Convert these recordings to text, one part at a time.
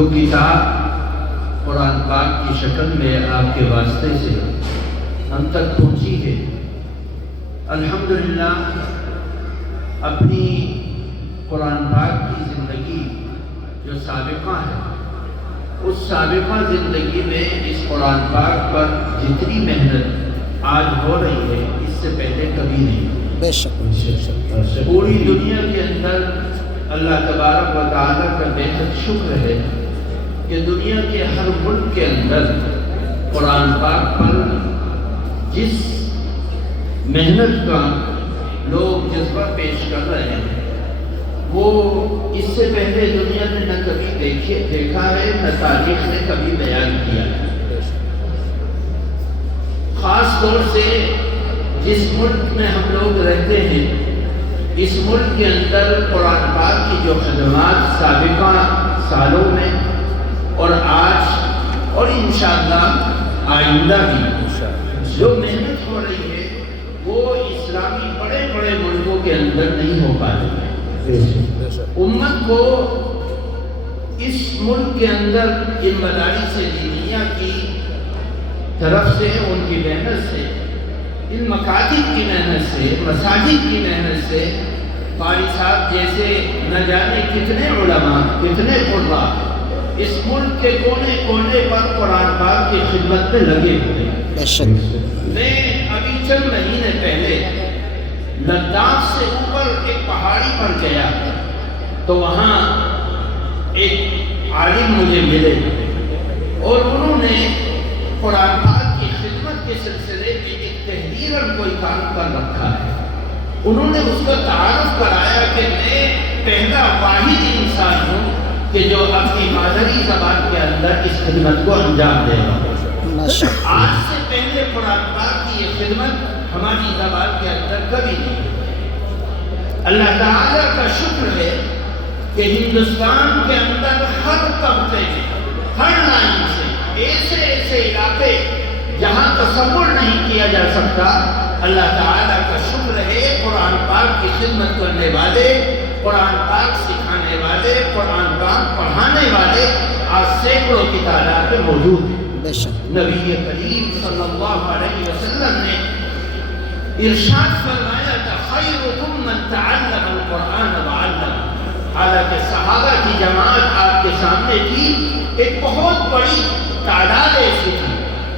جو کتاب قرآن پاک کی شکل میں آپ کے واسطے سے ہم تک پہنچی ہے، الحمدللہ اپنی قرآن پاک کی زندگی جو سابقہ ہے، اس سابقہ زندگی میں اس قرآن پاک پر جتنی محنت آج ہو رہی ہے اس سے پہلے کبھی نہیں۔ بے شک پوری دنیا کے اندر اللہ تبارک و تعالیٰ کا بے حد شکر ہے کہ دنیا کے ہر ملک کے اندر قرآن پاک پر جس محنت کا لوگ جذبہ پیش کر رہے ہیں وہ اس سے پہلے دنیا نے نہ کبھی دیکھا ہے، نہ تاریخ نے کبھی بیان کیا ہے۔ خاص طور سے جس ملک میں ہم لوگ رہتے ہیں، اس ملک کے اندر قرآن پاک کی جو خدمات سابقہ سالوں میں اور آج اور انشاءاللہ آئندہ بھی جو محنت ہو رہی ہے وہ اسلامی بڑے بڑے ملکوں کے اندر نہیں ہو پا رہی ہے۔ امت کو اس ملک کے اندر ان مدارس دینیہ کی طرف سے، ان کی محنت سے، ان مکاتب کی محنت سے، مساجد کی محنت سے، قاری صاحب جیسے نہ جانے کتنے علماء، کتنے قرآ اس ملک کے کونے کونے پر قرآن پاک کی خدمت میں لگے ہوئے ہیں۔ میں ابھی چند مہینے پہلے لداخ سے اوپر ایک پہاڑی پر گیا تو وہاں ایک عالم مجھے ملے اور انہوں نے قرآن پاک کی خدمت کے سلسلے میں ایک تحریراً کوئی کام کر رکھا ہے۔ انہوں نے اس کا تعارف کرایا کہ میں پہلا واحد انسان ہوں کہ جو اپنی مادری زبان کے اندر اس خدمت کو انجام دے رہا ہوں۔ آج سے پہلے قرآن پاک کی یہ خدمت ہماری زبان کے اندر کبھی نہیں ہے۔ اللہ تعالیٰ کا شکر ہے کہ ہندوستان کے اندر ہر طبقے میں، ہر لائن سے ایسے ایسے علاقے جہاں تصور نہیں کیا جا سکتا، اللہ تعالیٰ کا شکر ہے قرآن پاک کی خدمت کرنے والے، قرآن پاک سکھانے والے، قرآن پاک پڑھانے والے آج سینکڑوں کی تعداد میں موجود ہیں۔ نبی کریم صلی اللہ علیہ وسلم نے ارشاد فرمایا تھا خیرکم من تعلم القرآن وعلمہ۔ حالانکہ صحابہ کی جماعت آپ کے سامنے تھی، ایک بہت بڑی تعداد ایسی تھی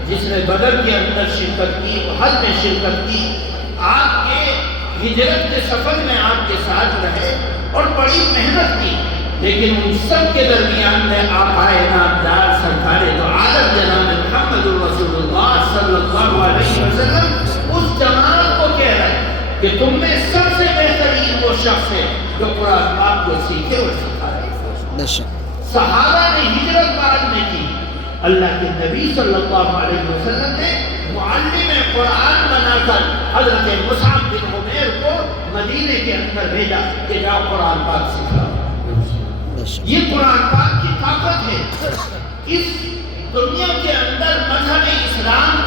جس نے بدر کے اندر شرکت کی، احد میں شرکت کی، آپ کے ہجرت کے سفر میں آپ کے ساتھ رہے اور بڑی محنت کی، لیکن ان سب کے درمیان میں آپ آئے نامدار سرکار دو عالم جناب محمد رسول اللہ صلی اللہ علیہ وسلم اس جماعت کو کہہ رہے ہیں کہ تم میں سب سے بہترین وہ شخص ہے جو قرآن پاک کو سیکھے اور سکھائے۔ صحابہ نے ہجرت بعد میں کی، اللہ کے نبی صلی اللہ علیہ وسلم نے معلم قرآن بنا کر حضرت مصعب بن عمیر کو مدینے کے اندر بھیجا کہ جاؤ قرآن پاک سکھاؤ۔ یہ قرآن پاک کی طاقت ہے۔ اس دنیا کے اندر مذہب اسلام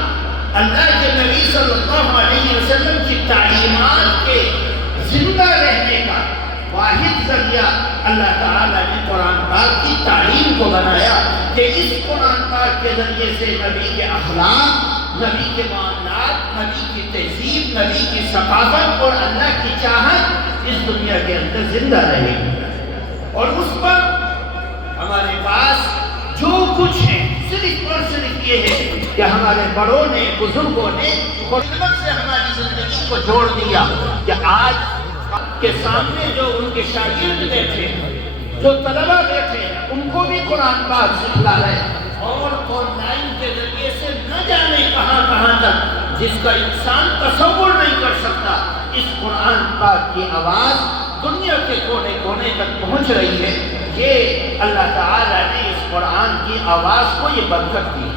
اللہ کے نبی صلی اللہ علیہ وسلم کی تعلیمات کے زندہ رہنے کا واحد ذریعہ اللہ تعالیٰ نے قرآن پاک کی تعلیم کو بنایا کہ اس قرآن پاک کے ذریعے سے نبی کے اخلاق، نبی کے معاملات، نبی کی تہذیب، نبی کی ثقافت اور اللہ کی چاہت اس دنیا کے اندر زندہ رہے گی۔ اور اس پر ہمارے پاس جو کچھ ہے صرف اور صرف یہ ہے کہ ہمارے بڑوں نے، بزرگوں نے خدمت سے ہماری زندگی کو جوڑ دیا کہ آج کے سامنے جو ان کے شاگرد بیٹھے ہیں، جو طلبہ بیٹھے ہیں، ان کو بھی قرآن پاک سکھلا رہے ہیں اور آن لائن کے ذریعے سے نہ جانے کہاں کہاں تک جس کا انسان تصور نہیں کر سکتا، اس قرآن پاک کی آواز دنیا کے کونے کونے تک پہنچ رہی ہے۔ یہ اللہ تعالیٰ نے اس قرآن کی آواز کو یہ برکت دی۔